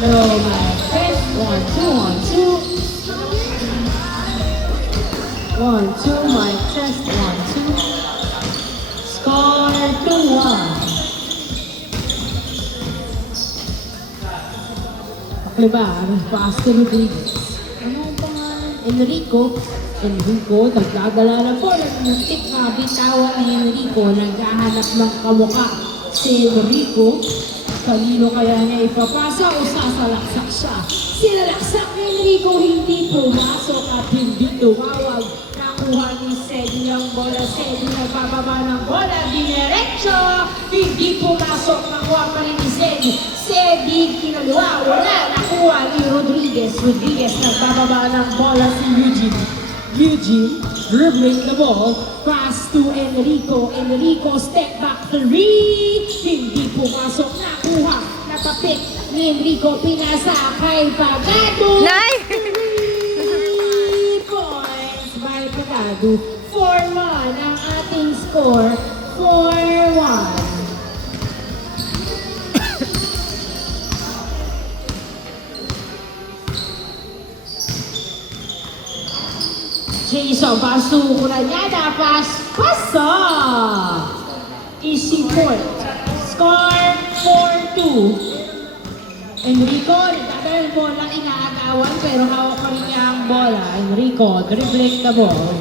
No, my test. 1, 2, 1, 2. 1, 2, my test. 1, 2. Score 2-1. Paklibar, Pastor Rodriguez. Ano ang pangalan? Enrico, nagdadala ng bola. Muntik na bitawan ni Enrico. Naghahanap ng kamukha si Enrico. Kanino kaya niya ipapasa o sasalaksak siya? Sinalaksak ni Enrico, hindi pumasok at hindi tumawag. Nakuha ni Sedi ang bola. Sedi nagbababa ng bola. Dinerecho, hindi pumasok. Nakuha pa rin ni Sedi. Sedi kinaliwa, wala. Nakuha ni Rodriguez. Rodriguez nagbababa ng bola si Eugene. Eugene dribbling the ball. Pass to Enrico. Enrico step back 3. Hindi pumasok. Nakuha. Natapik ni Enrico. Pinasa kay Pagado. Nay! 3 points by Pagado. 4-1 ang ating score. 4-1. Jason Basura niya na pasa. Easy point. Score 4-2. Enrico, nagdadala ng bola, inaagawan pero hawak pa rin niya ang bola. Enrico, dribbling the ball.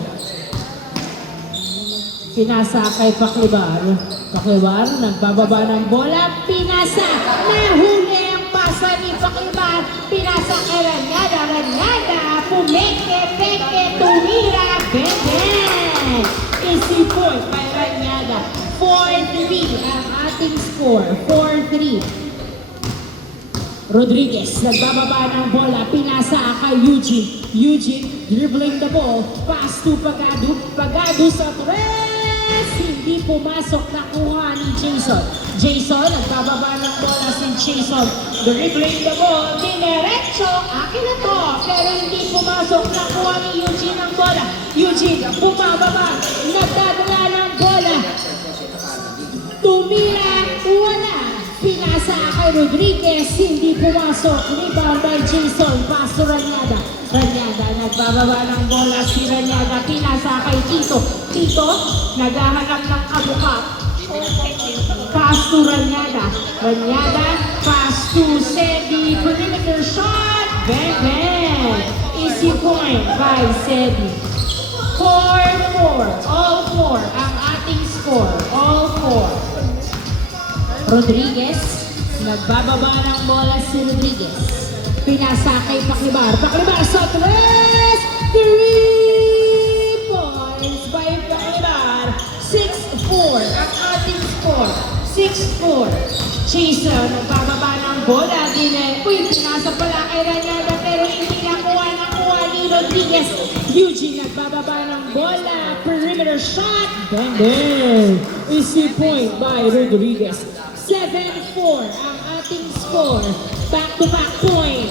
Pinasa kay Paklibar. Paklibar, nagbababa ng bola. Pinasa. Nahuli ang pasa ni Paklibar. Pinasa kay Ranyada. Ranyada. Pumeke, peke, tumira. Bebe. Easy point by Ranyada. 4-3 ang ating score. 4-3. Rodriguez, nagbababa ng bola, pinasa kay Eugene. Eugene, dribbling the ball, pass to Pagado. Pagado sa tres! Hindi pumasok, nakuha ni Jason. Jason, nagbababa ng bola si Jason. Dribbling the ball, dinerecho, akin na to. Pero hindi pumasok, nakuha ni Eugene ang bola. Eugene, bumababa, nagdadala ng bola. Tumira, wala. Pinasa kay Rodriguez, hindi pumasok. Rebound by Jason, pass to Ranyada. Ranyada, nagbababa ng bola si Ranyada. Pinasa kay Tito. Tito, naghahanap ng kabuka. Pass to Ranyada. Ranyada, pass to Sedi. Perimeter shot. Bang! Easy point by Sedi. 4-4. All 4 ang ating score. All 4. Rodriguez, nagbababa ng bola si Rodriguez. Pinasa kay Paklibar. Paklibar sa tres! 3 points by Paklibar. 6-4 ang ating score. 6-4. Jason, nagbababa ng bola. Pinasa pala kay Ranyada pero hindi nakuha ni Rodriguez. Eugene, nagbababa ng bola. Perimeter shot. Bang! Easy point by Rodriguez. 7-4 ang ating score. Back-to-back point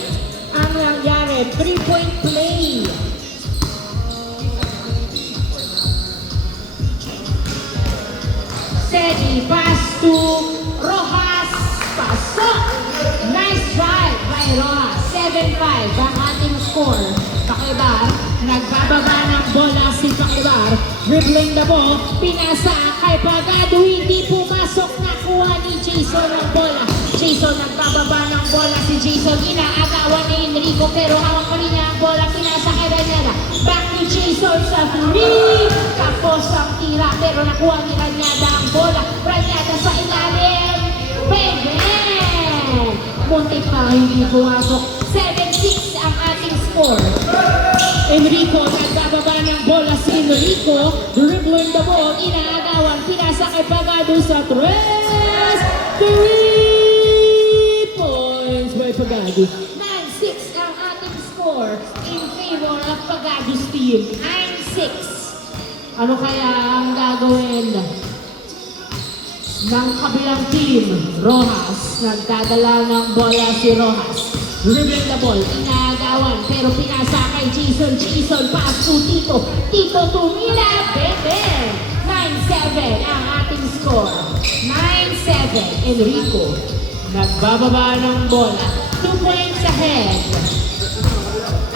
ang nangyari. 3-point play. Sedi, pass to Rojas. Pasok! Nice drive by Rojas. 7-5 ang ating score. Paklibar, nagbababa ng bola si Paklibar. Dribbling the ball. Pinasa kay Pagado. Hindi pumasok. Nakuha ni Jason ang bola. Jason, nagbababa ng bola si Jason. Inaagawan ni Enrico pero hawak pa rin niya ang bola. Pinasa kay Ranyada. Back ni Jason sa 3. Tapos ang tira pero nakuha ni Ranyada ang bola. Ranyada sa ilalim. Bang! Muntik pa hindi pumasok. 7-6 ang ating score. Enrico, nagbababa ng bola si Enrico. Dribbling the ball, inaagawan. Pinasa kay Pagado sa tres. 3 points by Pagado. 9-6 ang ating score in favor of Pagado's team. 9-6. Ano kaya ang gagawin ng kabilang team? Rojas, nagdadala ng bola si Rojas. Dribbling the ball, inaagawan, pero pinasa kay Jason. Jason, pass to Tito. Tito tumila, bebe! 9-7 ang ating score. 9-7, Enrico. Nagbababa ng bola. 2 points ahead.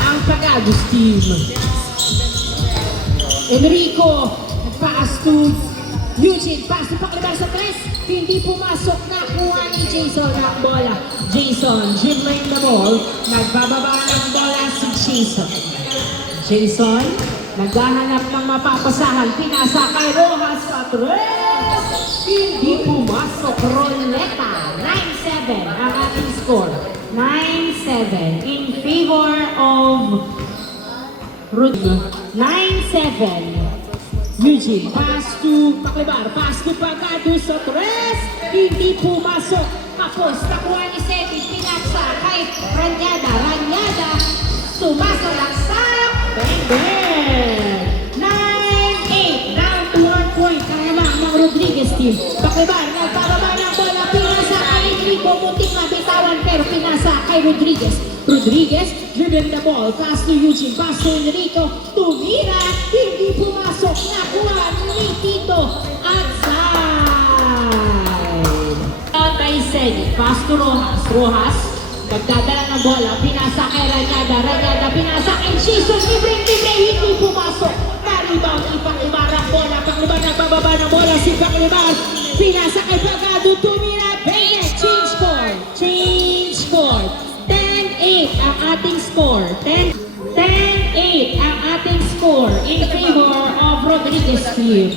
Ang Pagados team. Enrico, pass to Eugene, pass to Paklibar sa 3. Hindi pumasok, nakuha ni Jason ang bola. Jason, dribbling the ball. Nagbababa ng bola si Jason. Jason, naghahanap ng mapapasahan. Pinasa kay Rojas sa 3. Hindi pumasok. Roleta, 9-7 ang ating score. 9-7 in favor of Rudy. 9-7. Eugene, pass to Paklibar, pass to Pagado sa 3. Hindi pumasok. Tapos, nakuha ni Seti, pinaksa kay Ranyada. Ranyada, sumasalaksak. Bang, bang! 9-8. Down to 1 point. Ang naman ng Rodriguez team. Paklibar, nagpababa ng bola. Pinasa kay Enrico. Muntik na bitawan pero pinasa kay Rodriguez. Rodriguez, dribbling the ball. Pass to Eugene. Pass to Enrico. Tumira. Hindi pumasok. Nakuha ni Tito. Outside. Out by Sedi. Pass to Rojas. Rojas. Nagdadala ng bola. Pinasa kay Ranyada. Ranyada. Pinasa kay Jason. Libre. Hindi pumasok. Na-rebound. Paklibar ang bola. Paklibar nagbababa ng bola. Si Paklibar. Pinasa kay Pagado. Tumira. Bang. Change score. Change score. 10-8 ang ating score. 10-8 ang ating score in favor of Rodriguez team.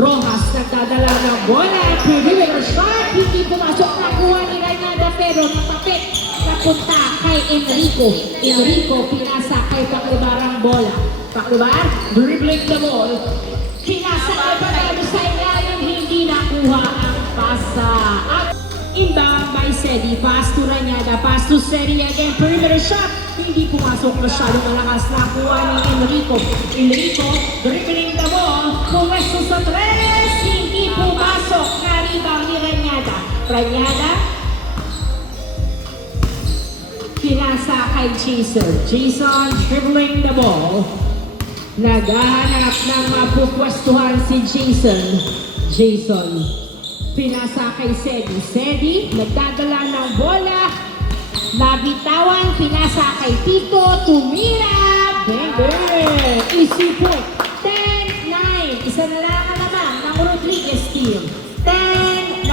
Rojas nagdadala ng bola. Premier shot. Hindi pumasok. Nakuha ni Ranyada pero natapit. Napunta kay Enrico. Enrico pinasa kay Paklibar ang bola. Paklibar, dribbling the ball. Pinasa kay Pagado sa ilalim. Hindi nakuha ang pasa. At inbound by Sedi. Pass to Ranyada. Pass to Sedi again. Perimeter shot. Hindi pumasok. Masyadong malakas. Nakuha ni Enrico. Enrico, dribbling the ball. Pumesto sa 3. Hindi pumasok. Na-rebound ni Ranyada. Ranyada. Pinasa kay Jason. Jason dribbling the ball. Naghahanap ng mapupwestuhan si Jason. Jason. Pinasa kay Sedi. Sedi, nagdadala ng bola. Nabitawan, pinasa kay Tito. Tumira. Bang, bang. Isipot. 10-9. Isa na lang naman ng Rodriguez team. 10-9.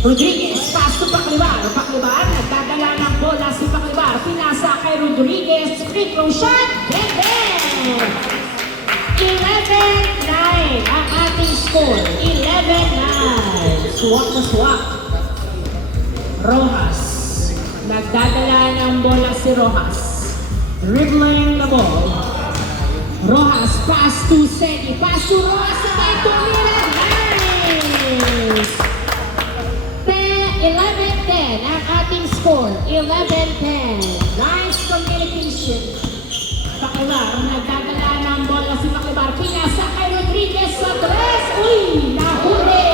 Rodriguez, pass to Paklibar. Paklibar, nagdadala ng bola si Paklibar. Pinasa kay Rodriguez. Free throw shot. Bang, bang. 11-9 ang ating score. 11-9. Swak na swak. Rojas. Nagdadala ng bola si Rojas. Dribbling the ball. Rojas, pass to Sedi. Pass to Rojas. Sabay tumira. Nice. 11-10 ang ating score. 11-10. Nice communication. Paklibar, nagdadala ng bola si Paklibar. Pinasa kay Rodriguez sa 3. Uy, nahuli.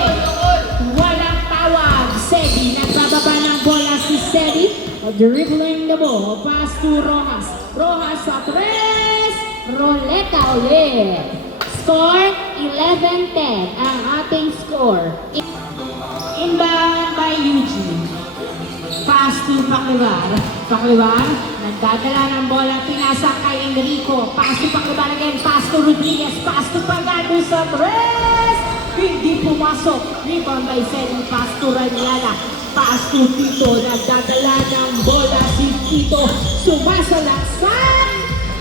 Walang tawag. Sedi, nagbababa ng bola si Sedi. Dribbling the ball. Pass to Rojas. Rojas sa 3. Roleta ulit. Score, 11-10 ang ating score. Inbound by Eugene. Pass to Paklibar. Paklibar, nagdadala ng bola. Pinasa kay Enrico. Pass to Paklibar again. Pass to Rodriguez. Pass to Pagado sa 3. Hindi pumasok. Rebound by Sedi. Pass to Ranyada. Pass to Tito. Nagdadala ng bola si Tito. Sumasalaksan.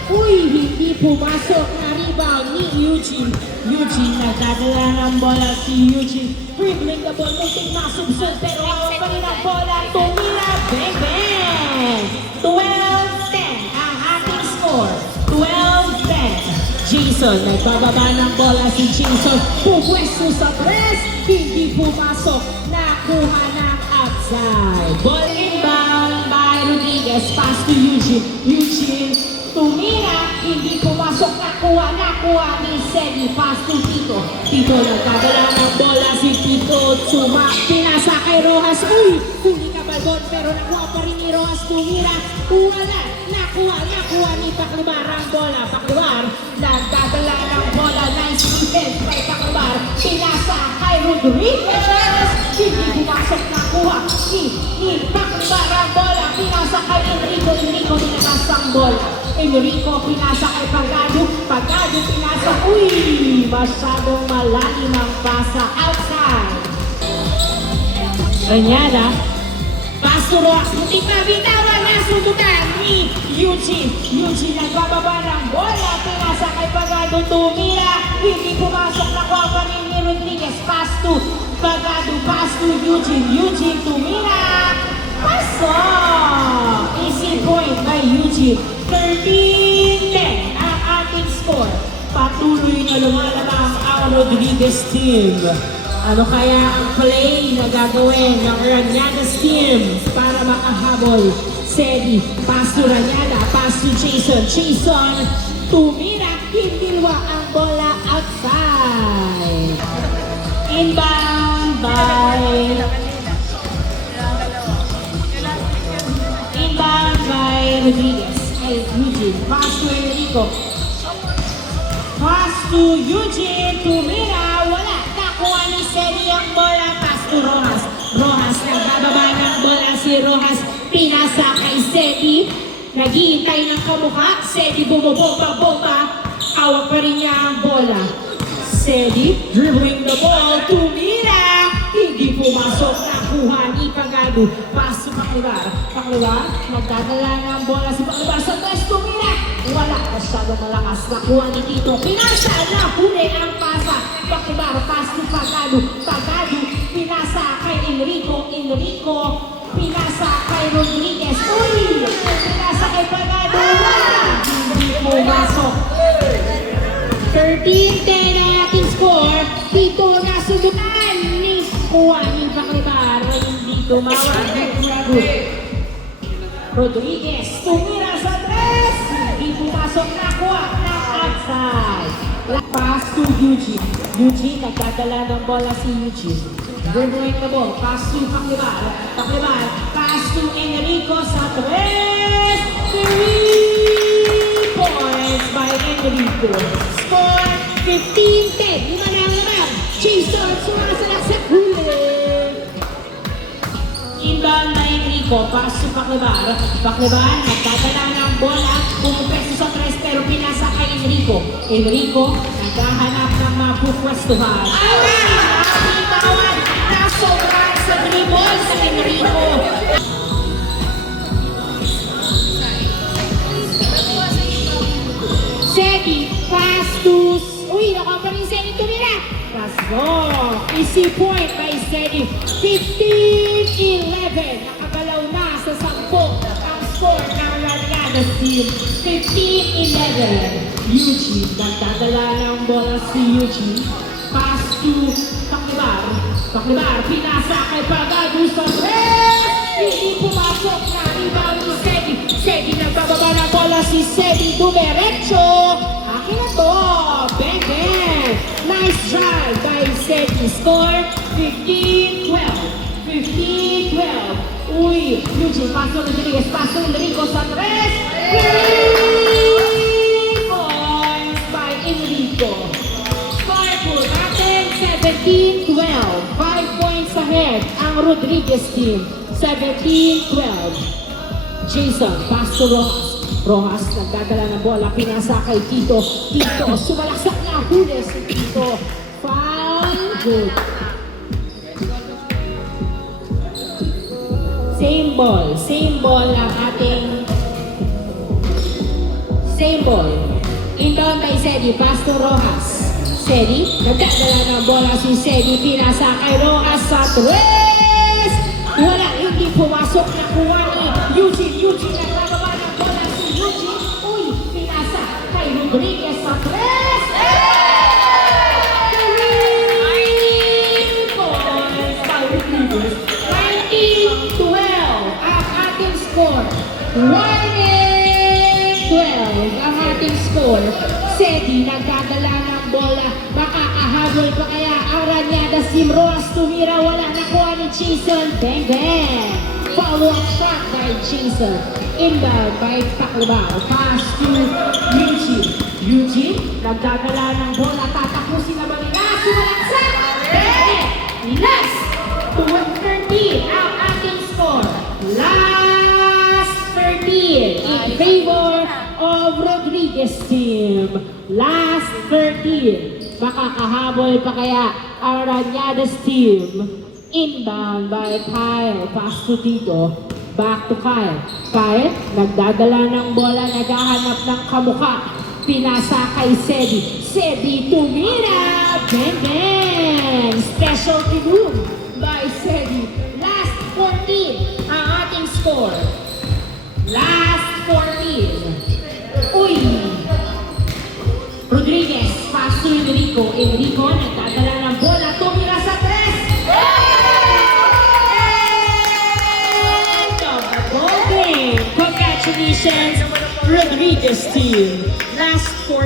Uy, hindi pumasok na rebound ni Eugene. Eugene, nagdadala ng bola si Eugene. Dribbling the ball, munting masubsod pero hawak pa rin ang bola. Tumira, bang, bang! 12-10 ang ating score. 12-10. Jason, nagbababa ng bola si Jason. Pupwesto sa 3. Hindi pumasok. Nakuha ng outside. Ball inbound by Rodriguez. Pass to Eugene. Eugene, tumira, hindi pumasok, nakuha ni Sedi. Pass to Tito. Tito, nagdadala ng bola si Tito. Pinasa kay Rojas. Uy, huli ka balbon, pero nakuha pa rin ni Rojas. Tumira, wala. Nakuha ni Paklibar ang bola. Paklibar, nagdadala ng bola. Nice defense by Paklibar. Pinasa kay Rodriguez. Hindi pumasok, nakuha ni Paklibar ang bola. pinasa kay Enrico, Enrico tinakas ang bola. Enrico pinasa kay Pagado, Pagado pinasa, uy! Masyadong malalim ang pasa outside. Ranyada, Pasuros, muntik na bitawan na sundutan ni Eugene. Eugene nagbababa ng bola, pinasa kay Pagado, tumira, hindi pumasok na kuha pa rin ni Rodriguez. Pass to Pagado, pass to Eugene, Eugene tumira, pasok! Easy point by Eugene. 13-10 ang ating score. Patuloy na lumalabang ang Rodriguez team. Ano kaya ang play na gagawin ng Ranyada's team para makahabol? Sedi, pass to Ranyada, pass to Jason. Jason, tumira, hinilwa ang bola outside. Inbound by Rodriguez. Eugene, pass to Enrico. Pass to Eugene, tumira, wala. Nakuha ni Sedi ang bola, pass to Rojas. Rojas, nagbababa ng bola si Rojas. Pinasa kay Sedi. Naghihintay ng kamukha. Sedi bumubomba-bomba. Hawak pa rin niya ang bola. Sedi, dribbling the ball, tumira. Hindi pumasok, nakuha ni Pagado. Pass to Paklibar. Paklibar, magdadala ng bola si Paklibar sa best, tumira. Wala, masyadong malakas. Nakuha ni Tito. Pinasa na huli ang pasa. Paklibar, pass to Pagado. Pagado, pinasa kay Enrico. Enrico, pinasa kay Rodriguez. Uy! Pinasa kay Pagado. Wala! Hindi pumasok. 13-10 ang ating score. Tito na sundutan ni Juanin Paklibar. Hindi tumawag. Rodriguez, tumira sa tres. Hindi pumasok, nakuha na outside. Pass to Eugene. Eugene, nagdadala ng bola si Eugene. Dribbling the ball. Pass to Paklibar. Paklibar, pass to Enrico sa tres. 3 points by Enrico. Score 15-10. Lima na naman. Jason sumasalak sa huli. Inbound na Enrico, pass to Paklibar. Paklibar, nagdadala ng bola, pumupesto sa tres pero pinasa kay Enrico. Enrico, naghahanap ng mapupwestuhan. Bawat nasobrang sa dribble sa Enrico. Sedi, pass to... Uy, nakuha pa rin Sedi, tumira. Pass go. Easy point by Sedi. 15-11. Nakagalaw na sa 10 ang score ng Ranyada's team. 15-11. Eugene, nagdadala ng bola si Eugene. Pass to Paklibar. Paklibar, pinasa kay Pagado sa tres. Hindi pumasok na rebound ni Sedi. Sedi, nagbababa ng bola si Sedi. Dumiretso. Akin na to. Bang, bang. Nice drive by Sedi. Score 15-12. 15-12. Uy, Eugene, paso Rodriguez. Paso Enrico sa tres. 3 points by Enrico. Score po natin 17-12. 5 points ahead ang Rodriguez team. 17-12. Jason, pass to Rojas. Rojas, nagdadala ng bola. Pinasa kay Tito. Tito, sumalaksak na huli si Tito. Foul. Good. Same ball ang ating same ball. Inbound kay Sedi, pass to Rojas. Sedi, nagdadala ng bola si Sedi, pinasa kay Rojas sa tres. Wala, hindi pumasok, nakuha ni Eugene. Eugene, nagbababa ng bola si Eugene. Uy, pinasa kay Rodriguez sa tres. 3 points by Rodriguez. 19-12 ang ating score. 1-12 ang ating score. Sedi, nagdadala ng bola. Makakahabol pa kaya ang Ranyada's team. Rojas tumira, wala nakuha ni Jason. Bang, bang. Follow-up shot by Jason. Inbound by Paklibar. Pass to Eugene. Eugene, nagdadala ng bola. Tatapusin na ba nila? Sumalaksak! Bang! Last 13 ang ating score. Last Makakahabol pa kaya ang Rayadas team? Inbound by Kyle. Pass to Tito. Back to Kyle. Kyle, nagdadala ng bola, naghahanap ng kamukha. Pinasa kay Sedi. Sedi tumira! Bang bang! Specialty move by Sedi. Last 14 ang ating score. Last 14. Uy! Rodriguez, pass to Enrico. Enrico, nagdadala ng bola, tumira sa tres! Goal game! Congratulations, Rodriguez team! Last 4